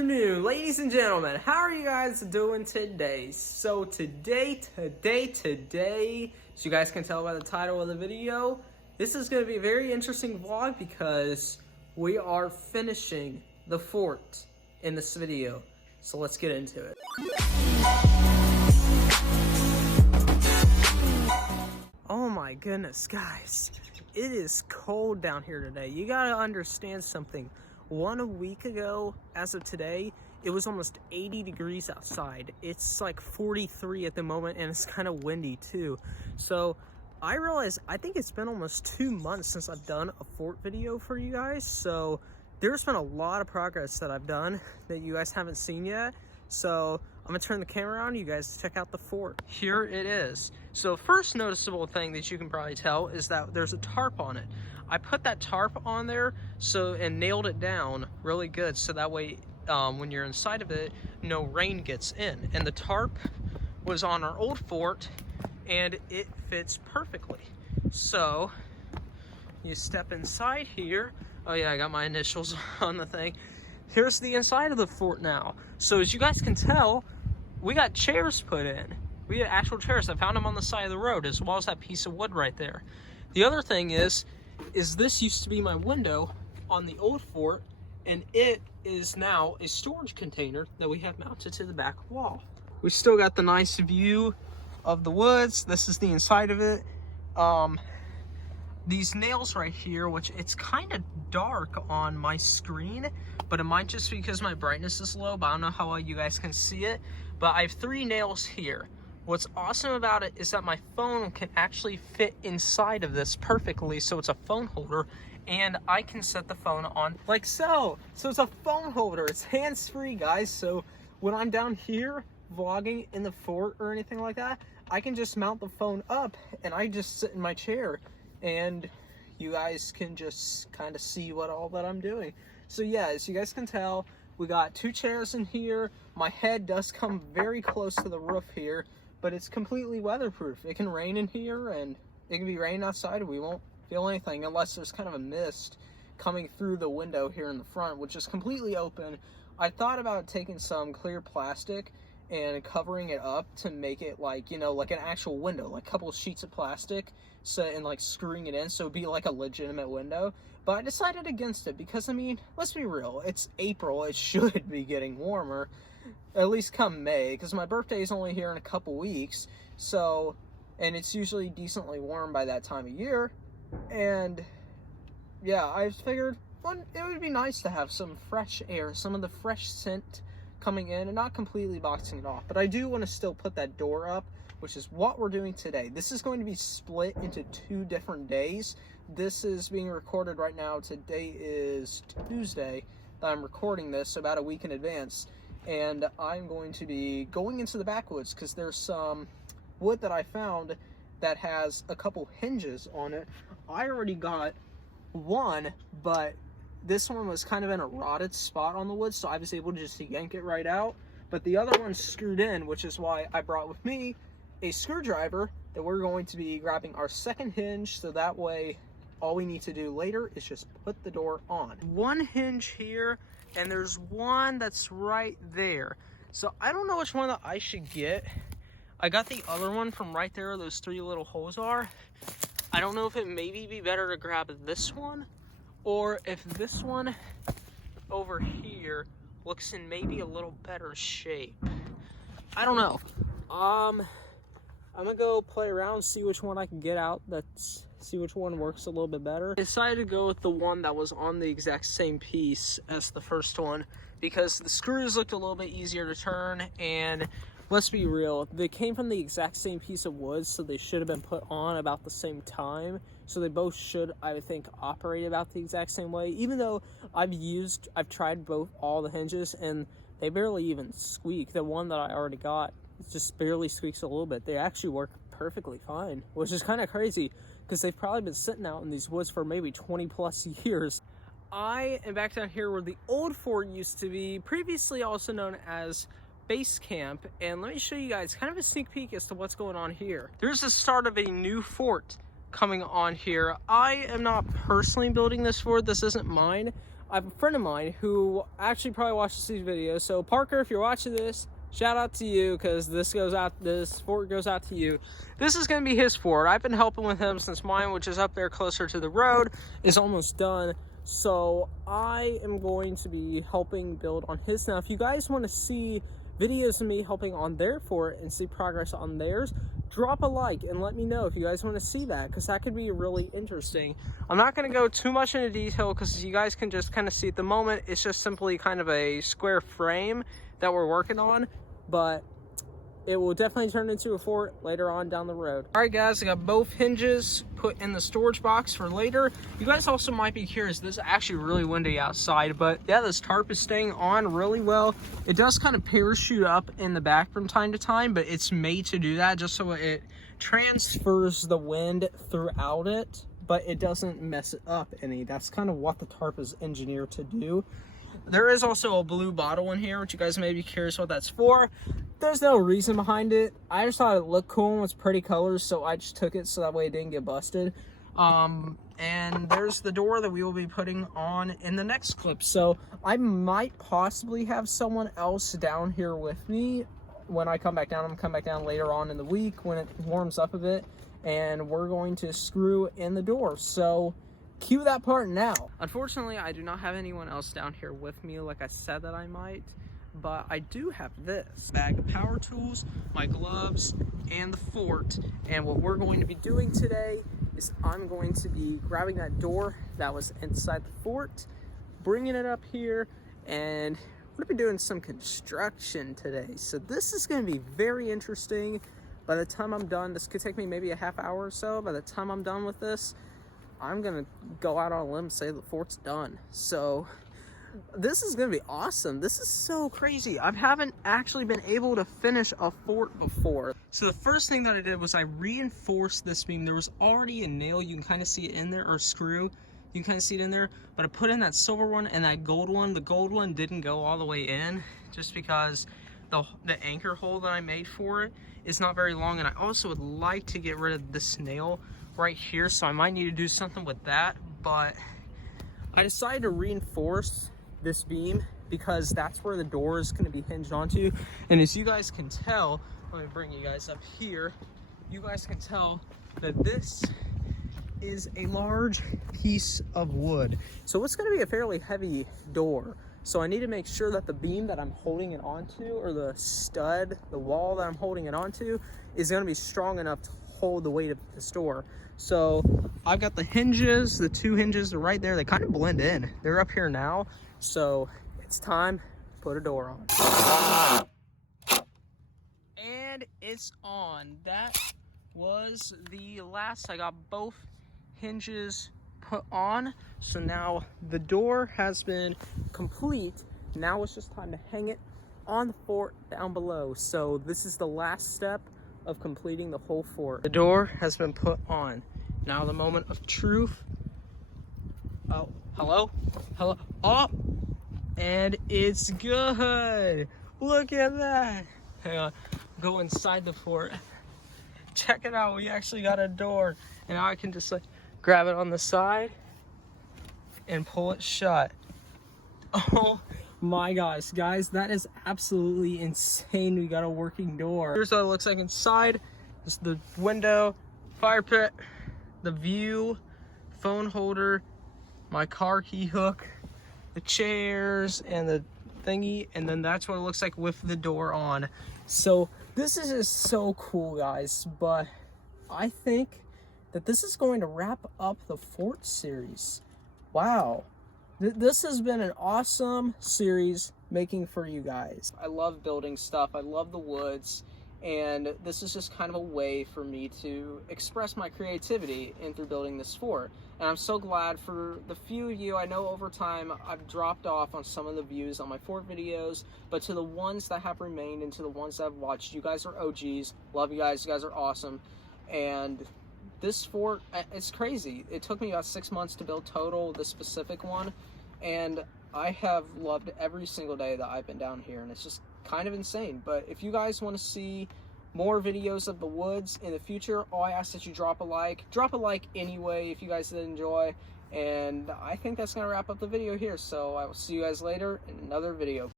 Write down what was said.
afternoon, ladies and gentlemen. How are you guys doing today? So today, as you guys can tell by the title of the video, this is going to be a very interesting vlog because we are finishing the fort in this video. So let's get into it. Oh my goodness, guys. It is cold down here today. You gotta understand something. 1 week ago, as of today, it was almost 80 degrees outside. It's like 43 at the moment, and it's kind of windy too. So I realized, I think it's been almost 2 months since I've done a fort video for you guys. So there's been a lot of progress that I've done that you guys haven't seen yet. So I'm gonna turn the camera on, you guys check out the fort. Here it is. So first noticeable thing that you can probably tell is that there's a tarp on it. I put that tarp on there and nailed it down really good so that way when you're inside of it, no rain gets in. And the tarp was on our old fort and it fits perfectly. So you step inside here. Oh yeah, I got my initials on the thing. Here's the inside of the fort now. So as you guys can tell, we got chairs put in. We got actual chairs. I found them on the side of the road, as well as that piece of wood right there. The other thing is this used to be my window on the old fort, and it is now a storage container that we have mounted to the back wall. We still got the nice view of the woods. This is the inside of it. These nails right here, which it's kind of dark on my screen, but it might just be because my brightness is low, but I don't know how well you guys can see it. But I have 3 nails here. What's awesome about it is that my phone can actually fit inside of this perfectly, so it's a phone holder, and I can set the phone on like so. So it's a phone holder, it's hands-free, guys, so when I'm down here vlogging in the fort or anything like that, I can just mount the phone up, and I just sit in my chair, and you guys can just kind of see all that I'm doing. So yeah, as you guys can tell, we got 2 chairs in here. My head does come very close to the roof here, but it's completely weatherproof. It can rain in here, and it can be raining outside, and we won't feel anything unless there's kind of a mist coming through the window here in the front, which is completely open. I thought about taking some clear plastic and covering it up to make it like, you know, like an actual window, like a couple of sheets of plastic, and like screwing it in so it'd be like a legitimate window. But I decided against it because, I mean, let's be real, it's April, it should be getting warmer, at least come May, because my birthday is only here in a couple weeks, so, and it's usually decently warm by that time of year, and yeah, I figured, well, it would be nice to have some fresh air, some of the fresh scent coming in, and not completely boxing it off. But I do want to still put that door up, which is what we're doing today. This is going to be split into 2 different days. This is being recorded right now. Today is Tuesday that I'm recording this, about a week in advance. And I'm going to be going into the backwoods because there's some wood that I found that has a couple hinges on it. I already got one, but this one was kind of in a rotted spot on the wood, so I was able to just yank it right out. But the other one's screwed in, which is why I brought with me a screwdriver that we're going to be grabbing our second hinge, so that way all we need to do later is just put the door on. 1 hinge here, and there's one that's right there. So I don't know which one that I should get. I got the other one from right there, those 3 little holes are. I don't know if it maybe be better to grab this one, or if this one over here looks in maybe a little better shape. I don't know. I'm gonna go play around, see which one I can get out, see which one works a little bit better. I decided to go with the one that was on the exact same piece as the first one because the screws looked a little bit easier to turn, and let's be real, they came from the exact same piece of wood, so they should have been put on about the same time. So they both should, I would think, operate about the exact same way. Even though I've tried all the hinges, and they barely even squeak. The one that I already got just barely squeaks a little bit. They actually work perfectly fine, which is kind of crazy because they've probably been sitting out in these woods for maybe 20 plus years. I am back down here where the old fort used to be, previously also known as base camp, and let me show you guys kind of a sneak peek as to what's going on here. There's the start of a new fort coming on here. I am not personally building this fort. This isn't mine. I have a friend of mine who actually probably watches these videos. So Parker, if you're watching this, shout out to you, because this fort goes out to you. This is going to be his fort. I've been helping with him since mine, which is up there closer to the road, is almost done. So I am going to be helping build on his. Now, if you guys want to see videos of me helping on their fort and see progress on theirs, drop a like and let me know if you guys want to see that, because that could be really interesting. I'm not going to go too much into detail because you guys can just kind of see at the moment. It's just simply kind of a square frame that we're working on, but it will definitely turn into a fort later on down the road. All right, guys, I got both hinges put in the storage box for later. You guys also might be curious, this is actually really windy outside, but yeah, this tarp is staying on really well. It does kind of parachute up in the back from time to time, but it's made to do that just so it transfers the wind throughout it, but it doesn't mess it up any. That's kind of what the tarp is engineered to do. There is also a blue bottle in here, which you guys may be curious what that's for. There's no reason behind it. I just thought it looked cool and was pretty colors, so I just took it so that way it didn't get busted. And there's the door that we will be putting on in the next clip. So I might possibly have someone else down here with me when I come back down. I'm gonna come back down later on in the week when it warms up a bit, and we're going to screw in the door. So cue that part now. Unfortunately, I do not have anyone else down here with me like I said that I might, but I do have this bag of power tools, my gloves, and the fort. And what we're going to be doing today is I'm going to be grabbing that door that was inside the fort, bringing it up here, and we're gonna be doing some construction today. So this is going to be very interesting. By the time I'm done, this could take me maybe a half hour or so. By the time I'm done with this, I'm gonna go out on a limb and say the fort's done. So this is gonna be awesome. This is so crazy. I haven't actually been able to finish a fort before. So the first thing that I did was I reinforced this beam. There was already a nail, you can kind of see it in there, or screw, you can kind of see it in there, but I put in that silver one and that gold one. The gold one didn't go all the way in just because the anchor hole that I made for it is not very long, and I also would like to get rid of this nail right here, so I might need to do something with that. But I decided to reinforce this beam because that's where the door is going to be hinged onto. And as you guys can tell, let me bring you guys up here, you guys can tell that this is a large piece of wood, so it's going to be a fairly heavy door. So I need to make sure that the beam that I'm holding it onto, or the stud, the wall that I'm holding it onto, is going to be strong enough to hold the weight of this door. So I've got the hinges, the two hinges are right there. They kind of blend in. They're up here now. So it's time to put a door on. And it's on. That was the last. I got both hinges put on. So now the door has been complete. Now it's just time to hang it on the fort down below. So this is the last step of completing the whole fort. The door has been put on. Now the moment of truth. Oh, hello? Hello? Oh! And it's good! Look at that! Hang on. Go inside the fort. Check it out, we actually got a door. And now I can just like grab it on the side and pull it shut. Oh my gosh, guys, that is absolutely insane. We got a working door. Here's what it looks like inside. This is the window, fire pit, the view, phone holder, my car key hook, the chairs, and the thingy, and then that's what it looks like with the door on. So this is just so cool, guys, but I think that this is going to wrap up the fort series. Wow. This has been an awesome series making for you guys. I love building stuff. I love the woods. And this is just kind of a way for me to express my creativity in through building this fort. And I'm so glad for the few of you. I know over time I've dropped off on some of the views on my fort videos, but to the ones that have remained and to the ones that I've watched, you guys are OGs. Love you guys. You guys are awesome. And this fort, it's crazy. It took me about 6 months to build total, this specific one. And I have loved every single day that I've been down here, and it's just kind of insane. But if you guys want to see more videos of the woods in the future, all I ask that you drop a like anyway if you guys did enjoy, And I think that's going to wrap up the video here. So I will see you guys later in another video.